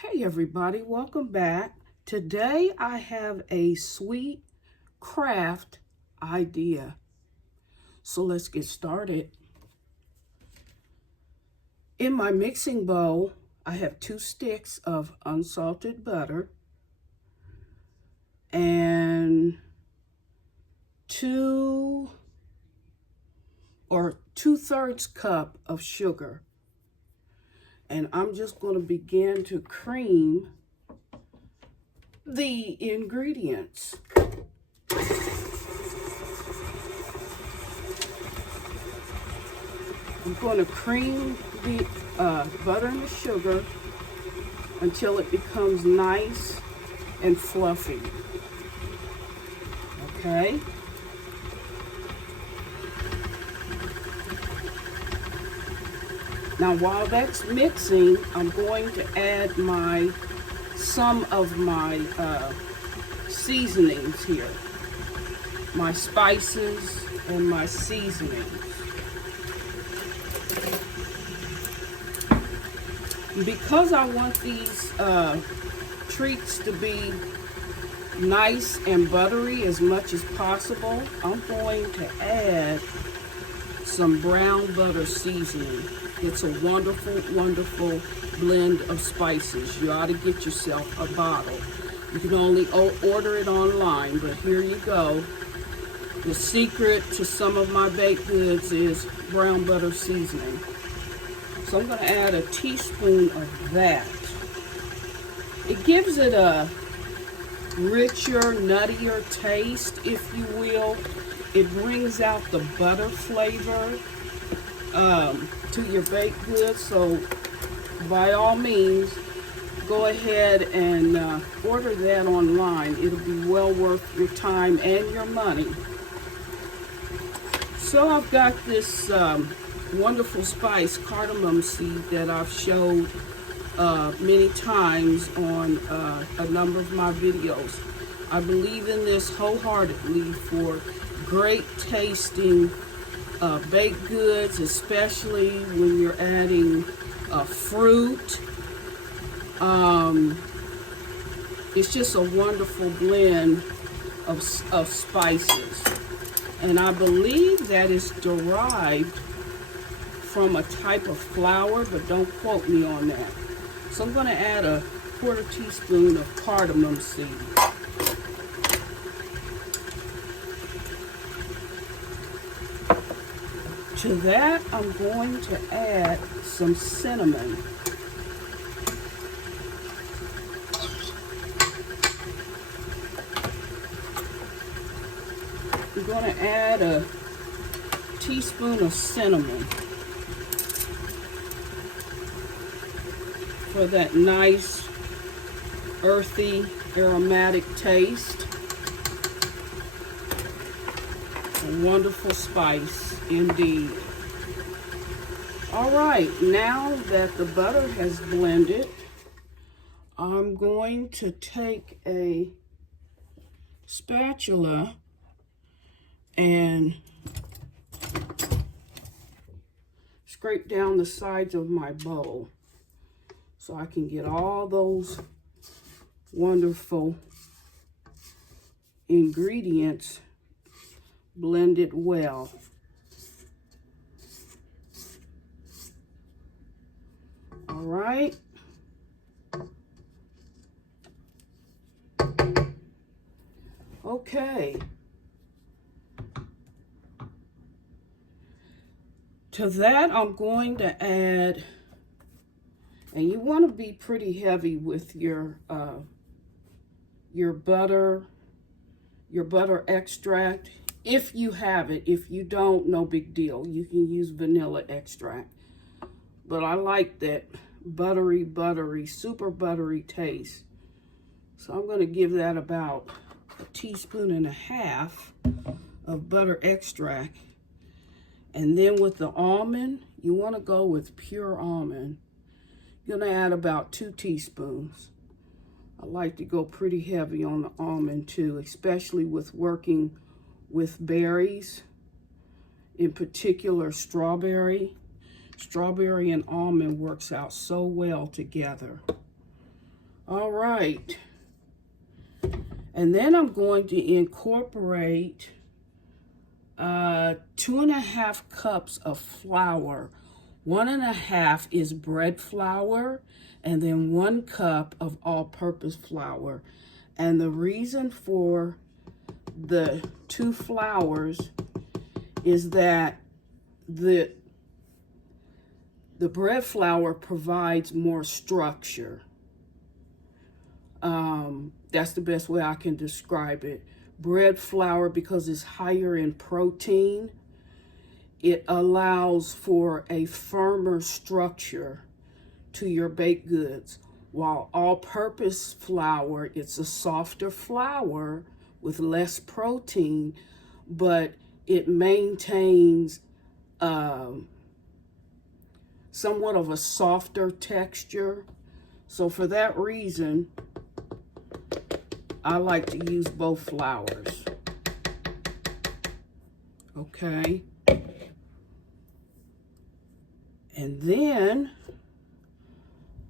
Hey everybody, welcome back. Today I have a sweet craft idea. So let's get started. In my mixing bowl, I have 2 sticks of unsalted butter and 2 2/3 cup of sugar. And I'm just going to begin to cream the ingredients. I'm going to cream the butter and the sugar until it becomes nice and fluffy. Okay. Now while that's mixing, I'm going to add some of my seasonings here. My spices and my seasonings. Because I want these treats to be nice and buttery as much as possible, I'm going to add some brown butter seasoning. It's a wonderful, wonderful blend of spices. You ought to get yourself a bottle. You can only order it online, but here you go. The secret to some of my baked goods is brown butter seasoning. So I'm going to add a teaspoon of that. It gives it a richer, nuttier taste, if you will. It brings out the butter flavor to your baked goods. So by all means, go ahead and order that online. It'll be well worth your time and your money. So I've got this wonderful spice, cardamom seed, that I've showed many times on a number of my videos. I believe in this wholeheartedly for great tasting baked goods, especially when you're adding fruit. It's just a wonderful blend of spices. And I believe that is derived from a type of flour, but don't quote me on that. So I'm going to add a 1/4 teaspoon of cardamom seed. To that, I'm going to add some cinnamon. I'm going to add a teaspoon of cinnamon for that nice, earthy, aromatic taste. A wonderful spice indeed. All right, now that the butter has blended, I'm going to take a spatula and scrape down the sides of my bowl so I can get all those wonderful ingredients blended well. All right. Okay. To that, I'm going to add, and you want to be pretty heavy with your butter extract, if you have it. If you don't, no big deal. You can use vanilla extract. But I like that buttery, super buttery taste. So I'm going to give that about 1.5 teaspoons of butter extract. And then with the almond, you want to go with pure almond. You're going to add about 2 teaspoons. I like to go pretty heavy on the almond too, especially with working with berries, in particular strawberry. Strawberry and almond works out so well together. All right. And then I'm going to incorporate 2.5 cups of flour. 1.5 is bread flour, and then 1 cup of all-purpose flour. And the reason for the 2 flours is that the bread flour provides more structure. That's the best way I can describe it. Bread flour, because it's higher in protein, it allows for a firmer structure to your baked goods. While all-purpose flour, it's a softer flour with less protein, but it maintains somewhat of a softer texture. So for that reason, I like to use both flours. Okay. And then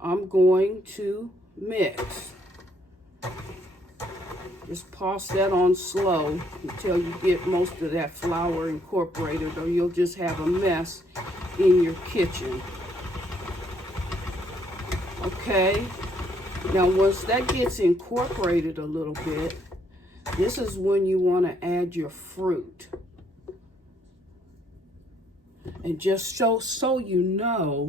I'm going to mix. Just toss that on slow until you get most of that flour incorporated, or you'll just have a mess in your kitchen. Okay. Now, once that gets incorporated a little bit, this is when you want to add your fruit. And just so you know,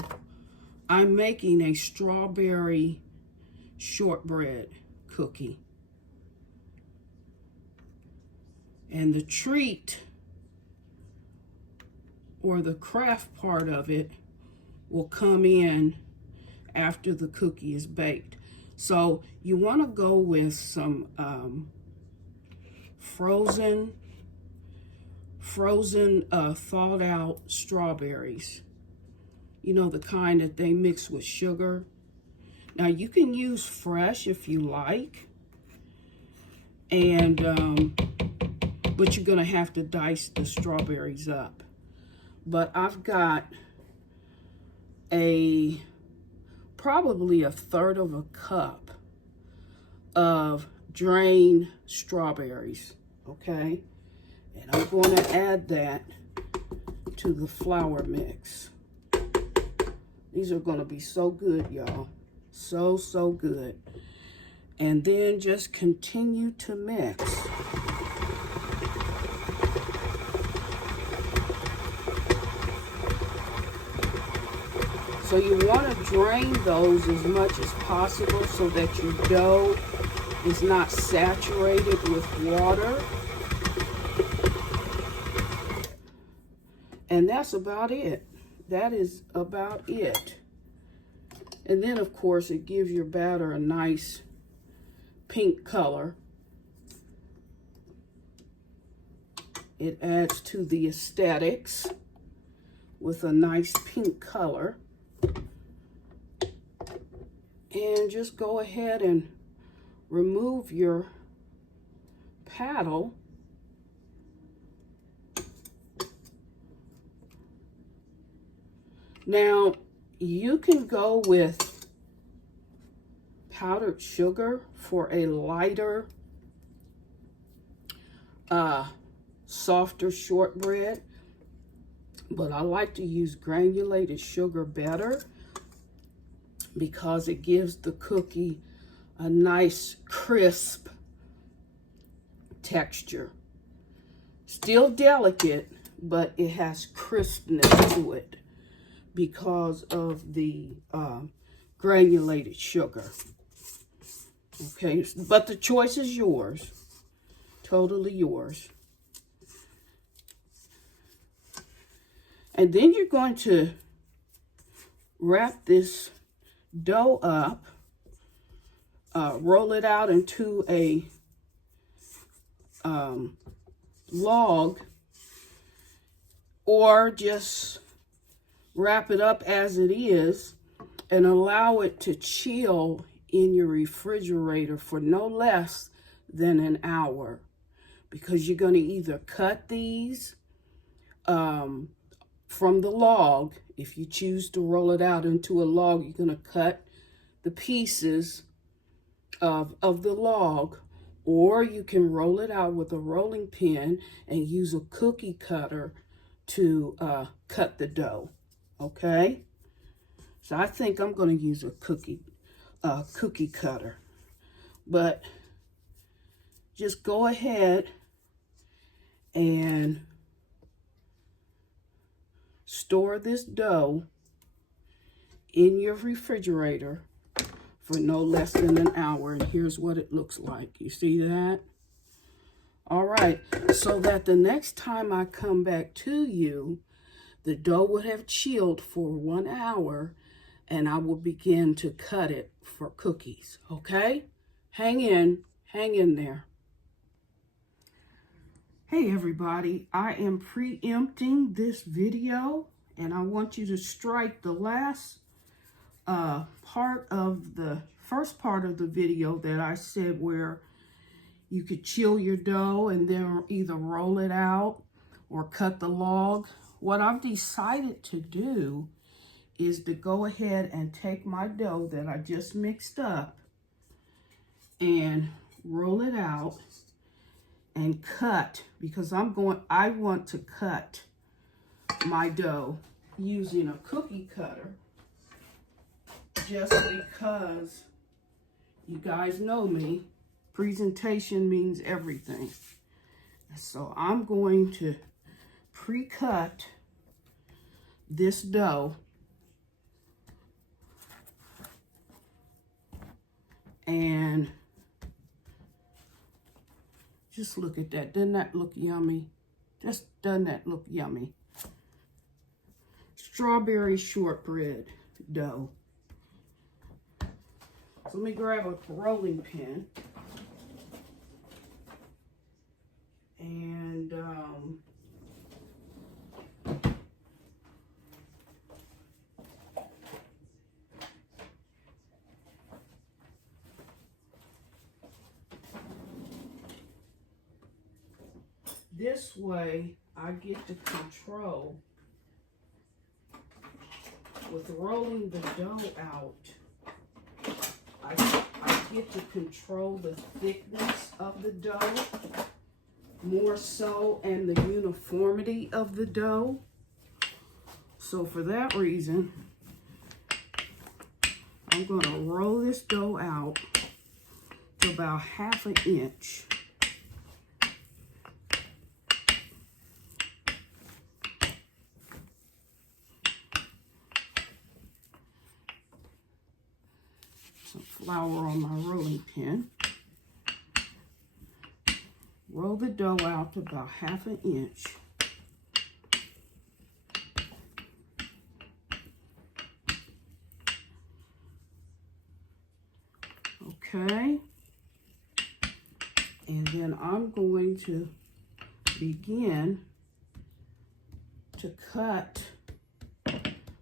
I'm making a strawberry shortbread cookie. And the treat, or the craft part of it, will come in after the cookie is baked. So you want to go with some frozen thawed out strawberries. You know, the kind that they mix with sugar. Now you can use fresh if you like, and but you're gonna have to dice the strawberries up. But I've got probably 1/3 of a cup of drained strawberries, okay? And I'm going to add that to the flour mix. These are going to be so good, y'all. So good. And then just continue to mix. So you want to drain those as much as possible so that your dough is not saturated with water. And that's about it. That is about it. And then, of course, it gives your batter a nice pink color. It adds to the aesthetics with a nice pink color. And just go ahead and remove your paddle. Now, you can go with powdered sugar for a lighter, softer shortbread, but I like to use granulated sugar better because it gives the cookie a nice crisp texture. Still delicate, but it has crispness to it because of the granulated sugar. Okay, but the choice is yours, totally yours. And then you're going to wrap this dough up, roll it out into a log, or just wrap it up as it is and allow it to chill in your refrigerator for no less than an hour, because you're going to either cut these from the log. If you choose to roll it out into a log, you're going to cut the pieces of the log, or you can roll it out with a rolling pin and use a cookie cutter to cut the dough. Okay, so I think I'm going to use a cookie cutter, but just go ahead and store this dough in your refrigerator for no less than an hour. And here's what it looks like. You see that? All right, so that the next time I come back to you, the dough would have chilled for 1 hour, and I will begin to cut it for cookies. Okay? Hang in there. Hey everybody, I am preempting this video, and I want you to strike the last first part of the video that I said where you could chill your dough and then either roll it out or cut the log. What I've decided to do is to go ahead and take my dough that I just mixed up and roll it out and cut, because I want to cut my dough using a cookie cutter, just because you guys know me, presentation means everything. So I'm going to pre-cut this dough, and just look at that. Doesn't that look yummy? Doesn't that look yummy? Strawberry shortbread dough. So let me grab a rolling pin. And this way I get to control, with rolling the dough out, I get to control the thickness of the dough more so, and the uniformity of the dough. So for that reason, I'm going to roll this dough out to about 1/2 inch. Some flour on my rolling pin. Roll the dough out to about 1/2 inch. Okay. And then I'm going to begin to cut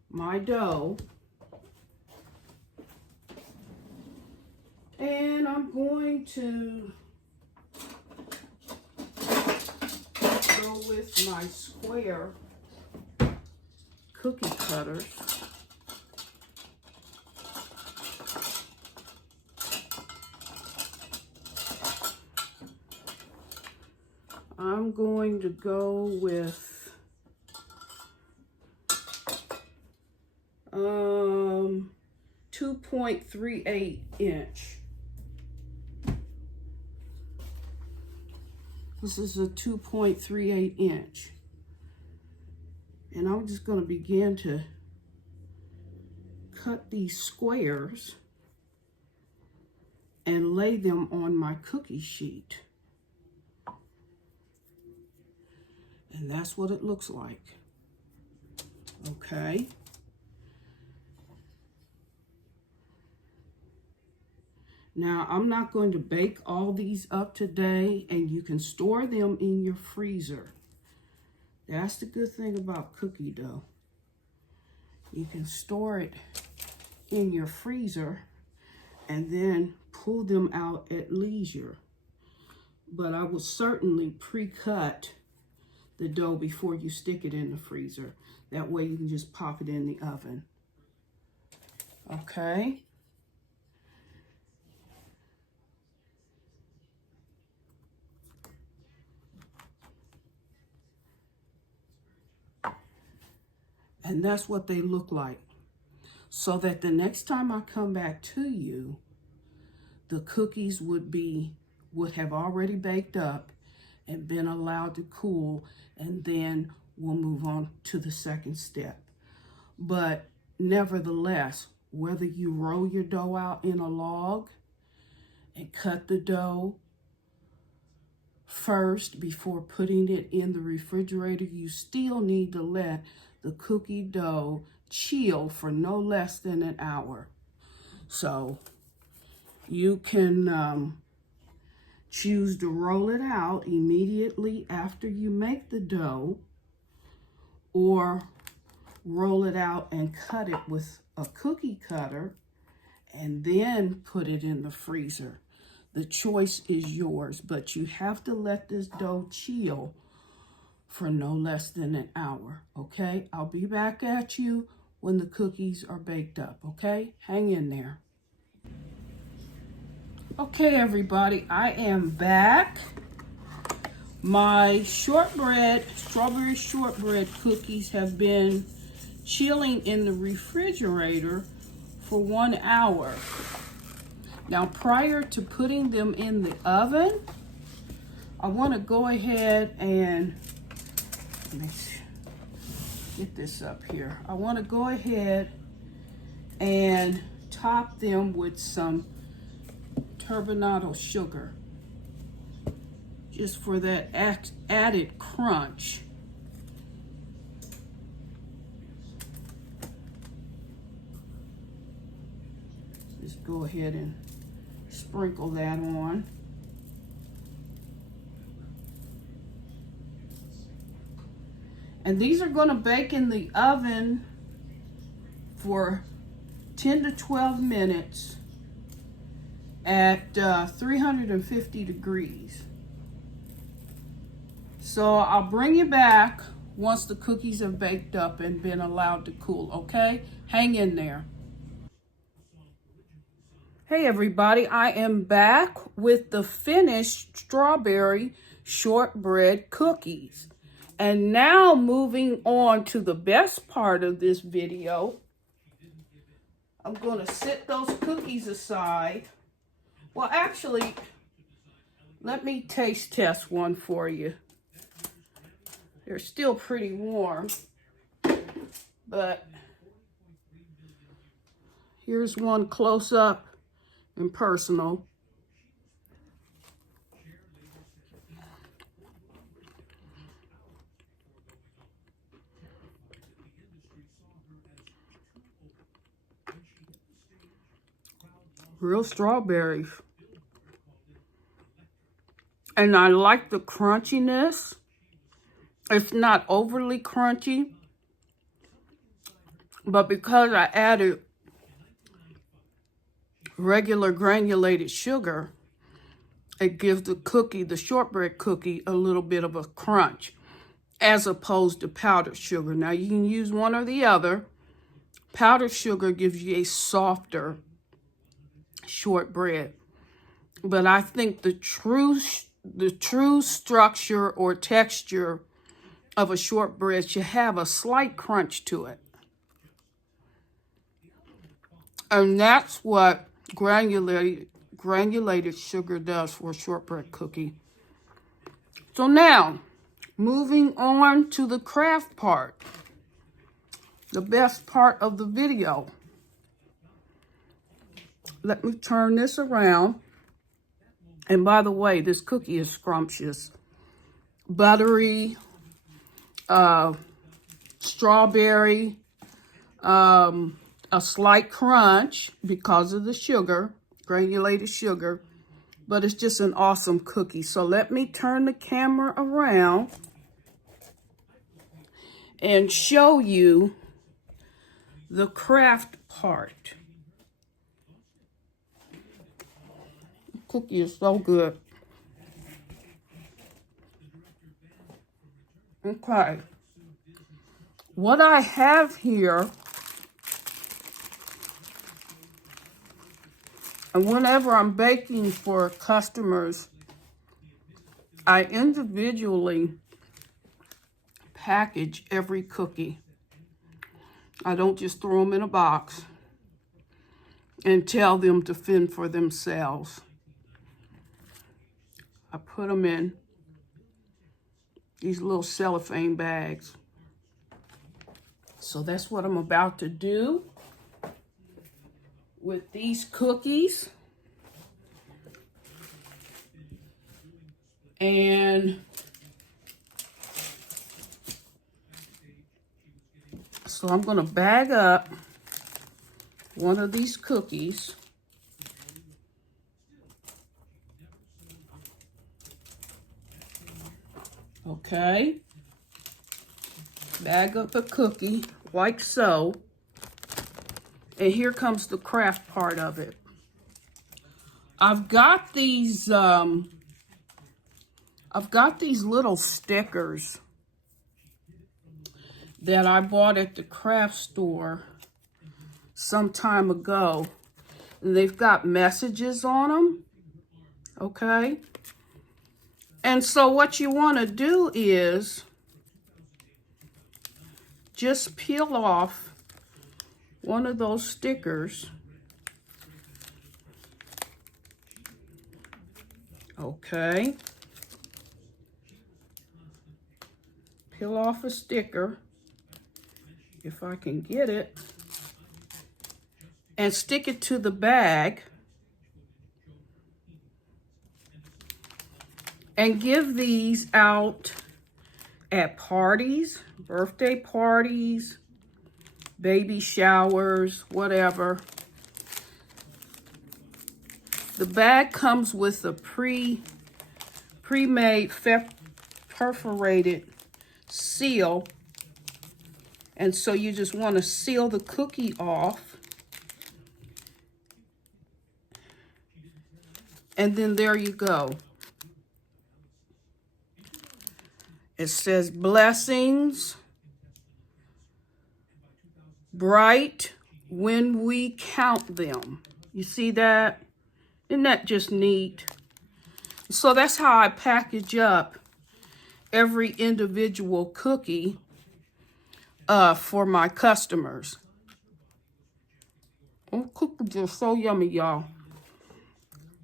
my dough. And I'm going to go with my square cookie cutters. I'm going to go with 2.38 inch. This is a 2.38 inch. And I'm just going to begin to cut these squares and lay them on my cookie sheet. And that's what it looks like. Okay. Now, I'm not going to bake all these up today, and you can store them in your freezer. That's the good thing about cookie dough. You can store it in your freezer and then pull them out at leisure. But I will certainly pre-cut the dough before you stick it in the freezer. That way you can just pop it in the oven. Okay. And that's what they look like. So that the next time I come back to you, the cookies would have already baked up and been allowed to cool, and then we'll move on to the second step. But nevertheless, whether you roll your dough out in a log and cut the dough first before putting it in the refrigerator, you still need to let the cookie dough chill for no less than an hour. So you can choose to roll it out immediately after you make the dough, or roll it out and cut it with a cookie cutter and then put it in the freezer. The choice is yours, but you have to let this dough chill for no less than an hour, okay? I'll be back at you when the cookies are baked up, okay? Hang in there. Okay, everybody, I am back. My strawberry shortbread cookies have been chilling in the refrigerator for 1 hour. Now, prior to putting them in the oven, I want to go ahead and let me get this up here. I want to go ahead and top them with some turbinado sugar, just for that added crunch. Just go ahead and sprinkle that on. And these are going to bake in the oven for 10 to 12 minutes at 350 degrees. So I'll bring you back once the cookies have baked up and been allowed to cool, okay? Hang in there. Hey everybody, I am back with the finished strawberry shortbread cookies. And now moving on to the best part of this video, I'm going to set those cookies aside. Well, actually, let me taste test one for you. They're still pretty warm, but here's one close up and personal. Real strawberries. And I like the crunchiness. It's not overly crunchy, but because I added regular granulated sugar, it gives the shortbread cookie, a little bit of a crunch, as opposed to powdered sugar. Now, you can use one or the other. Powdered sugar gives you a softer shortbread, but I think the true structure or texture of a shortbread should have a slight crunch to it. And that's what granulated sugar does for a shortbread cookie. So now, moving on to the craft part, the best part of the video. Let me turn this around. And by the way, this cookie is scrumptious. Buttery, strawberry, a slight crunch because of the sugar, granulated sugar, but it's just an awesome cookie. So let me turn the camera around and show you the craft part. The cookie is so good. Okay. What I have here, and whenever I'm baking for customers, I individually package every cookie. I don't just throw them in a box and tell them to fend for themselves. I put them in these little cellophane bags. So that's what I'm about to do with these cookies. And so I'm going to bag up one of these cookies. Okay. Bag up a cookie like so. And here comes the craft part of it. I've got these little stickers that I bought at the craft store some time ago. And they've got messages on them. Okay. And so what you want to do is just peel off one of those stickers. Okay. Peel off a sticker, if I can get it, and stick it to the bag. And give these out at parties, birthday parties, baby showers, whatever. The bag comes with a pre-made perforated seal. And so you just want to seal the cookie off. And then there you go. It says blessings, bright when we count them. You see that? Isn't that just neat? So that's how I package up every individual cookie for my customers. Oh, cookies are so yummy, y'all.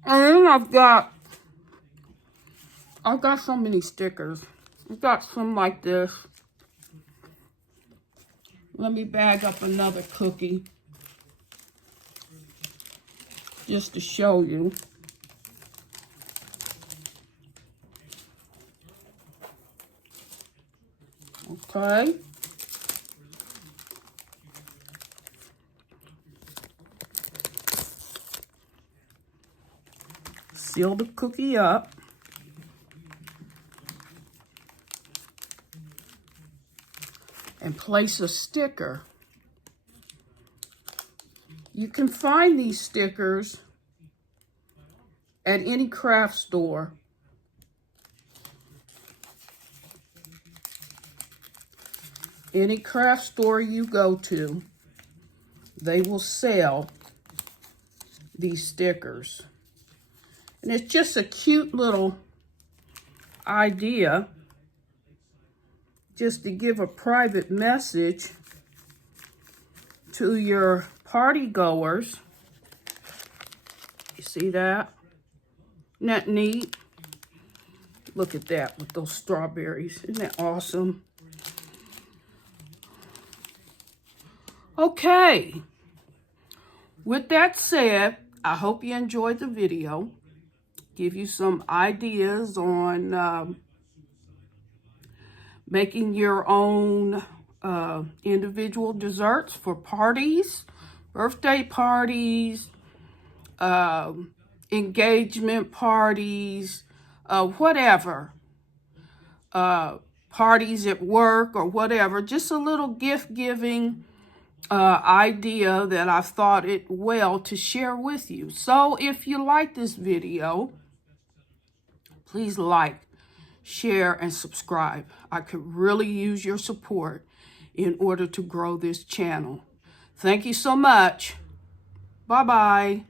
And then I've got so many stickers. I've got some like this. Let me bag up another cookie just to show you. Okay. Seal the cookie up. And place a sticker. You can find these stickers at any craft store. Any craft store you go to, they will sell these stickers. And it's just a cute little idea just to give a private message to your party goers. You see that? Isn't that neat? Look at that with those strawberries. Isn't that awesome? Okay. With that said, I hope you enjoyed the video. Give you some ideas on making your own individual desserts for parties, birthday parties, engagement parties, whatever. Parties at work or whatever. Just a little gift-giving idea that I've thought it well to share with you. So if you like this video, please like, share, and subscribe. I could really use your support in order to grow this channel. Thank you so much. Bye-bye.